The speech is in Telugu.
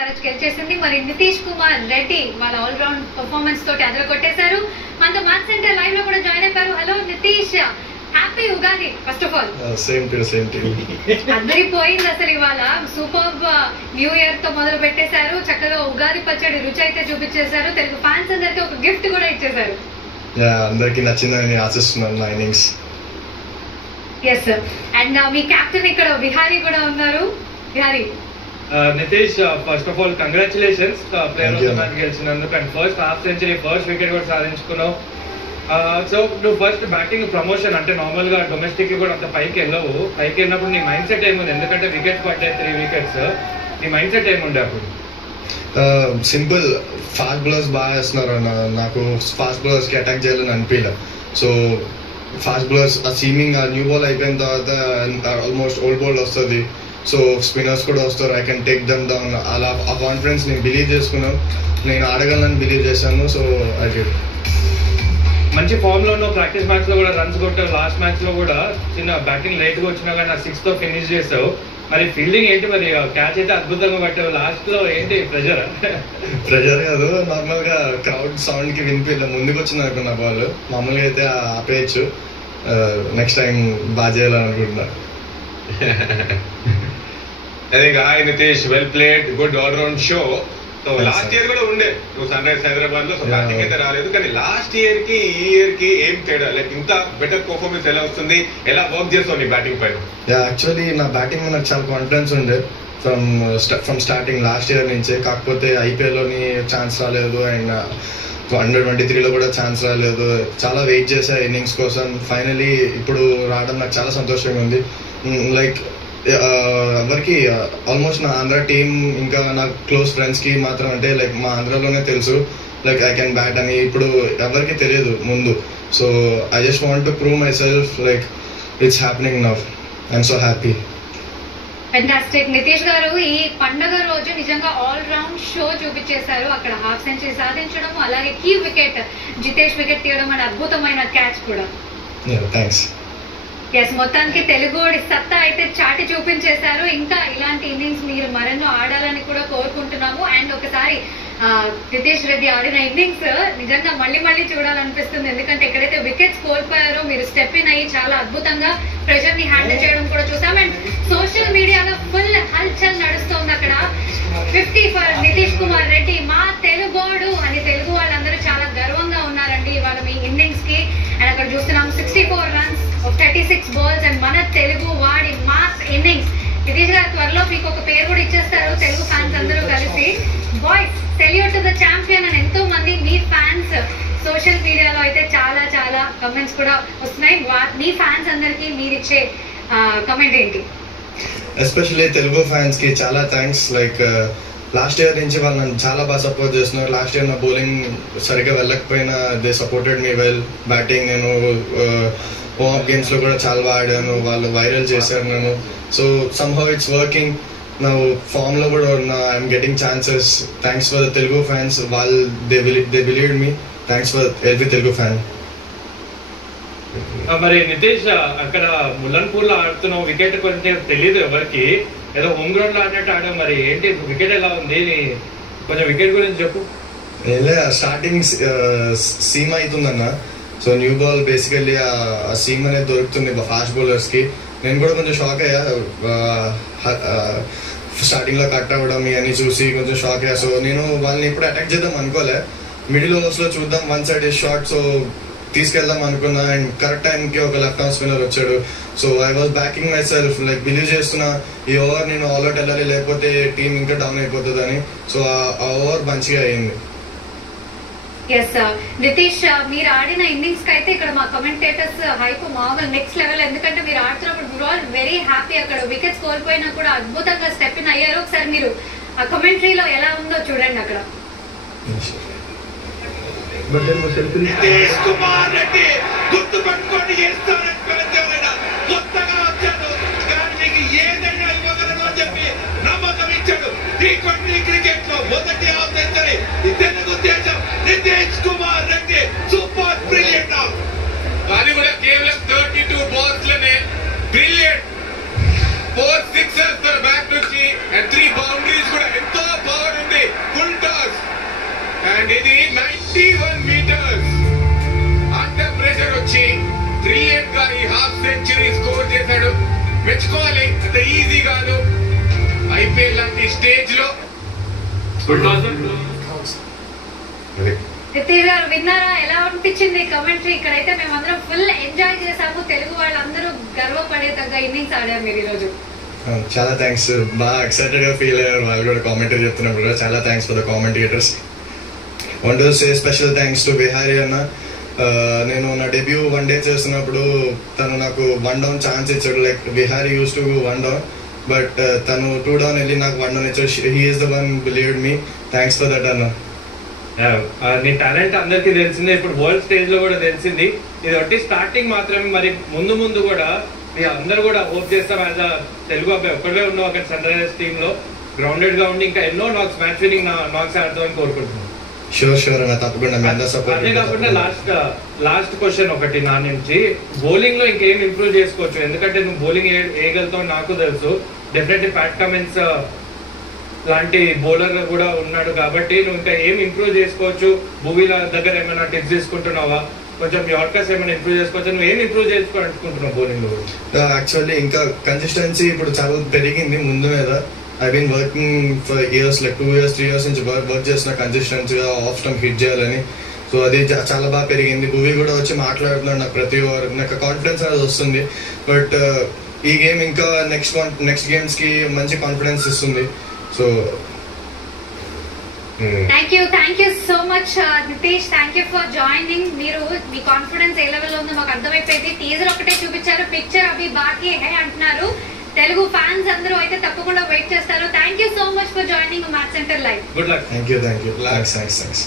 సరజ్ గెలిచేసింది. మరి నితీష్ కుమార్ రెడ్డి వాళ్ళ ఆల్ రౌండ్ పర్ఫార్మెన్స్ తోటి అదర కొట్టేశారు. మనతో మ్యాచ్ సెంటర్ లైవ్ లో కూడా జాయిన్ అయిపోయారు. Hello Nitish, happy Ugadi first of all. Same to అద్దరిపోయింది అసలు. ఇవాళ సూపర్ న్యూ ఇయర్ తో మొదలు పెట్టేశారు. చక్కగా ఉగాది పచ్చడి రుచి అయితే చూపించేశారు. తెలుగు ఫ్యాన్స్ అందరికి ఒక గిఫ్ట్ కూడా ఇచ్చేశారు. అందరికి నచ్చిందని ఆశిస్తున్నాను నా ఇన్నింగ్స్. Yes sir. అండ్ మీ కెప్టెన్ ఇక్కడ విహారీ కూడా ఉన్నారు. Vihari, Nitish, first of all congratulations player of the match గెలిచినందుకు. And first half century, first wicket కూడా సాధించుకున్నావు. సో నువ్వు ఫస్ట్ బ్యాటింగ్ ప్రమోషన్ అంటే నార్మల్ గా డొమెస్టిక్ కూడా అంత పైకి వెళ్ళవు. పైకి వెళ్ళినప్పుడు నీ మైండ్ సెట్ ఏముంది? ఎందుకంటే వికెట్స్ పడ్డాయి, 3 వికెట్స్. నీ మైండ్ సెట్ ఏముండే అప్పుడు? సింపుల్, ఫాస్ట్ బౌలర్స్ బాగా వేస్తున్నారు. నాకు ఫాస్ట్ బౌలర్స్ కి అటాక్ చేయాలని అనిపించలేదు. సో ఫాస్ట్ బౌలర్స్ ఆ సీమింగ్ ఆ న్యూ బాల్ అయిపోయిన తర్వాత ఆల్మోస్ట్ ఓల్డ్ బాల్ వస్తుంది. సో స్పిన్నర్స్ కూడా వస్తారు. I can take them down. అలా ఆ కాన్ఫిడెన్స్ నేను బిలీవ్ చేసుకున్నాను. నేను ఆడగలను బిలీవ్ చేశాను. So I did. మంచి ఫామ్ లో ఉన్నావు. ప్రాక్టీస్ మ్యాచ్ లో కూడా రన్స్ కొట్టావు. లాస్ట్ మ్యాచ్ లో కూడా చిన్న బ్యాటింగ్ లేట్ గా వచ్చినా కానీ 6 తో ఫినిష్ చేసావు. మరి ఫీల్డింగ్ ఏంటి? మరి క్యాచ్ అయితే అద్భుతంగా పట్టావు. లాస్ట్ లో ఏంటి ప్రెషర్? ప్రెషర్ కాదు, నార్మల్ గా క్రౌడ్ సౌండ్ కి వినిపించలేదు. ముందుకు వచ్చింది అనుకున్నా బాల్. మామూలుగా అయితే ఆపేయచ్చు. నెక్స్ట్ టైం బాగా చేయాలని అనుకుంటున్నా. అదే hi Nitish, well played, good all round show. So last year కూడా ఉండే నువ్వు సన్ రైజర్స్ హైదరాబాద్ లో. సో బ్యాటింగ్ అయితే రాలేదు, కానీ లాస్ట్ ఇయర్ కి ఈ ఇయర్ కి ఏం తేడా? లైక్ ఇంత బెటర్ పర్ఫార్మెన్స్ ఎలా వస్తుంది? ఎలా వర్క్ చేస్తావు నీ బ్యాటింగ్ పైన? యాక్చువల్లీ నా బ్యాటింగ్ నాకు చాలా కాన్ఫిడెన్స్ ఉండే ఫ్రమ్ స్టార్టింగ్ లాస్ట్ ఇయర్ నుంచే. కాకపోతే ఐపీఎల్ లోని ఛాన్స్ రాలేదు అండ్ Under-23 కూడా ఛాన్స్ రాలేదు. చాలా వెయిట్ చేసా ఇన్నింగ్స్ కోసం. ఫైనలీ ఇప్పుడు రావడం నాకు చాలా సంతోషంగా ఉంది. లైక్ ఎవరికి ఆల్మోస్ట్ నా ఆంధ్ర టీమ్ ఇంకా నా క్లోజ్ ఫ్రెండ్స్ కి మాత్రం అంటే లైక్ మా ఆంధ్రాలోనే తెలుసు లైక్ ఐ కెన్ బ్యాట్ అని. ఇప్పుడు ఎవరికి తెలియదు ముందు. So I just want to prove my self. Like it's happening now. I'm so happy. Fantastic. Nitish గారు, ఈ పండగ రోజు నిజంగా ఆల్ రౌండ్ షో చూపించేశారు. అక్కడ హాఫ్ సెంచరీ సాధించడం, అలాగే కీ వికెట్ జితేష్ వికెట్ తీయడం అనే అద్భుతమైన క్యాచ్ కూడా. థ్యాంక్స్. ఎస్, మొత్తానికి తెలుగోడి సత్తా అయితే చాటి చూపించేశారు. ఇంకా ఇలాంటి ఇన్నింగ్స్ మీరు మరెన్నో ఆడాలని కూడా కోరుకుంటున్నాము. అండ్ ఒకసారి నితీష్ రెడ్డి ఆడిన ఇన్నింగ్స్ నిజంగా మళ్ళీ మళ్ళీ చూడాలనిపిస్తుంది. ఎందుకంటే ఎక్కడైతే వికెట్స్ కోల్పోయారో మీరు స్టెప్ ఇన్ అయ్యి చాలా అద్భుతంగా ప్రెషర్ ని హ్యాండిల్ చేయడం కూడా చూసాం. అండ్ సోషల్ మీడియాలో ఫుల్ హల్చల్ నడుస్తోంది అక్కడ. 50 ఫర్ నితీష్ కుమార్ రెడ్డి, మా తెలుగోడు అని తెలుగు వాళ్ళందరూ చాలా గర్వంగా ఉన్నారండి ఇవాళ మీ ఇన్నింగ్స్ కి. అండ్ అక్కడ చూస్తున్నాం 64 రన్స్, 36 బాల్స్ అండ్ మన తెలుగు వాడి మాస్ ఇన్నింగ్స్. నితీష్ గారు, త్వరలో మీకు ఒక పేరు కూడా ఇచ్చేస్తారు తెలుగు ఫ్యాన్స్ అందరూ కలిసి. Boys, salute to the champion అని ఎంతో మంది మీ ఫ్యాన్స్ సోషల్ మీడియాలో అయితే చాలా చాలా కమెంట్స్ కూడా వస్తున్నాయి. మీ ఫ్యాన్స్ అందరికి మీరు ఇచ్చే కమెంట్ ఏంటి? ఎస్పెషల్లీ తెలుగు ఫ్యాన్స్ కి చాలా థ్యాంక్స్. లైక్ లాస్ట్ ఇయర్ నుంచి వాళ్ళు నన్ను చాలా బాగా సపోర్ట్ చేస్తున్నారు. లాస్ట్ ఇయర్ నా బౌలింగ్ సరిగ్గా వెళ్ళకపోయినా they supported me well. Batting నేను వార్మ్ గేమ్స్ లో కూడా చాలా బాగా ఆడాను. వాళ్ళు వైరల్ చేశారు నన్ను. So somehow it's working. నా ఫామ్ లో కూడా ఉన్న I'm getting chances. Thanks for the Telugu fans. వాళ్ళు they believed me. Thanks for every Telugu fan. మరి నితీష్, అక్కడ ముల్లన్పూర్ లో ఆడుతున్నావు. వికెట్ కొంచెం తెలియదు ఎవరికి, ఏదో హోమ్ గ్రౌండ్ లో ఆడినట్టు ఆడావు. మరి ఏంటి వికెట్ ఎలా ఉంది? కొంచెం వికెట్ గురించి చెప్పు. స్టార్టింగ్ సీమ్ అవుతుందన్న. సో న్యూ బాల్ బేసికల్లీ ఆ సీమ్ అనేది దొరుకుతుంది ఫాస్ట్ బౌలర్స్ కి. నేను కూడా కొంచెం షాక్ అయ్యా స్టార్టింగ్ లో కట్ అవ్వడం ఇవన్నీ చూసి కొంచెం షాక్ అయ్యా. సో నేను వాళ్ళని ఎప్పుడు అటాక్ చేద్దాం అనుకోలే. మిడిల్ ఓవర్స్ లో చూద్దాం, వన్ సైడ్ షాట్, సో తీసుకెళ్దాం అనుకున్నా. అండ్ కరెక్ట్ టైం కి ఒక లెఫ్ట్ ఆర్మ్ స్పిన్నర్ వచ్చాడు. So I was backing my self. Like believe చేస్తున్నా ఈ ఓవర్ నేను ఆల్ అవుట్ వెళ్ళాలి, లేకపోతే టీం ఇంకా డౌన్ అయిపోతుంది అని. సో ఆ ఓవర్ మంచిగా అయింది. ఎస్ నితీష్, మీరు ఆడిన ఇన్నింగ్స్ కి అయితే ఇక్కడ మా కమెంటేటర్స్ హైప్ మామూలు నెక్స్ట్ లెవెల్. ఎందుకంటే మీరు ఆడుతున్నప్పుడు ఆల్ వెరీ హ్యాపీ. అక్కడ వికెట్స్ కోల్పోయినా కూడా అద్భుతంగా స్టెప్ ఇన్ అయ్యారు. ఒకసారి మీరు ఆ కమెంటరీలో ఎలా ఉందో చూడండి అక్కడ. నితీష్ కుమార్ రెడ్డి గుర్తు పట్టుకోండి, కొత్తగా వచ్చాడు కానీ మీకు ఏదైనా ఇవ్వగలరు అని చెప్పి నమ్మకం ఇచ్చాడు. T20 క్రికెట్ లో మొదటి హాఫ్ సెంచరీ తెలుగు దేశం నితీష్ కుమార్ రెడ్డి. Super brilliant. అది కూడా కేవలం 32 బాల్స్ లోనే బ్రిలియంట్. 4 సిక్సర్స్ బ్యాక్ నుంచి అండ్ 3 బౌండరీస్ కూడా ఎంతో పవర్ 81 meters అండర్ ప్రెషర్ వచ్చి బ్రిలియంట్ గా ఈ హాఫ్ సెంచరీ స్కోర్ చేశాడు. మెచ్చుకోవాలి, అంత ఈజీ కాదు ఐపీఎల్ లాంటి స్టేజ్ లో. నితీష్ గారు విన్నారా? ఎలా అనిపించింది కమెంటరీ? ఇక్కడైతే మేమందరం ఫుల్ ఎంజాయ్ చేసాము. తెలుగు వాళ్ళందరూ గర్వపడేతగ్గ ఇన్నింగ్స్ ఆడారు మీరు ఈ రోజు. చాలా థ్యాంక్స్. బాగా ఎక్సైటెడ్ గా ఫీల్ అయ్యారు వాళ్ళు కూడా కామెంటరీ చెప్తున్నప్పుడు కూడా. చాలా thanks for the commentators. Want to say special thanks to Vihari అన్న. నేను నా డెబ్యూ 1 డే చేస్తున్నప్పుడు తను నాకు 1 down ఛాన్స్ ఇచ్చాడు. Like Vihari use to 1 down, but తను 2 down వెళ్ళి నాకు 1 down ఇచ్చాడు. He is the one believed me. Thanks for that అన్న. నీ టాలెంట్ అందరికి తెలిసింది, ఇప్పుడు వరల్డ్ స్టేజ్ లో కూడా తెలిసింది. ఇది ఒకటి స్టార్టింగ్ మాత్రమే. మరి ముందు ముందు కూడా మీ అందరూ కూడా హోప్ చేస్తాం యాజ్ అ తెలుగు అబ్బాయి ఒక్కడే ఉన్నావు అక్కడ సన్ రైజర్స్ టీమ్ లో గ్రౌండెడ్ గా ఉండి ఇంకా ఎన్నో నాక్స్, మ్యాచ్ విన్నింగ్ నాక్స్ ఆడతామని కోరుకుంటున్నాను. షూర్ అన్న, తప్పకుండా. అదే కాకుండా లాస్ట్ క్వశ్చన్ ఒకటి నా నుంచి, బౌలింగ్ లో ఇంకేం ఇంప్రూవ్ చేసుకోవచ్చు? ఎందుకంటే నువ్వు బౌలింగ్ వేయగలుగుతావు నాకు తెలుసు. డెఫినెట్లీ ప్యాట్ కమిన్స్ లాంటి బౌలర్ కూడా ఉన్నాడు కాబట్టి నువ్వు ఇంకా ఏం ఇంప్రూవ్ చేసుకోవచ్చు? భూవీల దగ్గర ఏమైనా టిప్స్ తీసుకుంటున్నావా? కొంచెం యార్కర్స్ ఏమైనా ఇంప్రూవ్ చేసుకోవచ్చు? నువ్వు ఏం ఇంప్రూవ్ చేసుకోవాలనుకుంటున్నావు బౌలింగ్ లో? యాక్చువల్లీ ఇంకా కన్సిస్టెన్సీ ఇప్పుడు చాలా పెరిగింది ముందు మీద. I been working for years, like 2 years 3 years నుంచి వర్క్ చేస్తున్నా కన్సిస్టెన్సీగా ఆఫ్ స్టంప్ హిట్ చేయాలని. సో అది చాలా బాగా పెరిగింది. భూవీ కూడా వచ్చి మాట్లాడుతున్నాడు నాకు ప్రతి ఓవర్. నాకు కాన్ఫిడెన్స్ అనేది వస్తుంది. బట్ ఈ గేమ్ ఇంకా నెక్స్ట్ గేమ్స్ కి మంచి కాన్ఫిడెన్స్ ఇస్తుంది. So thank you so much Nitish. Thank you for joining. మీరు మీ కాన్ఫిడెన్స్ ఏ లెవెల్ ఉందో మాకు అర్థమైపోయింది. టీజర్ ఒకటే చూపించారు, పిక్చర్ అవి బాకీ హై అంటున్నారు. తెలుగు ఫ్యాన్స్ అందరూ అయితే తప్పకుండా వెయిట్ చేస్తారు. Thank you so much for joining match centre live. Good luck. Thank you. Thanks.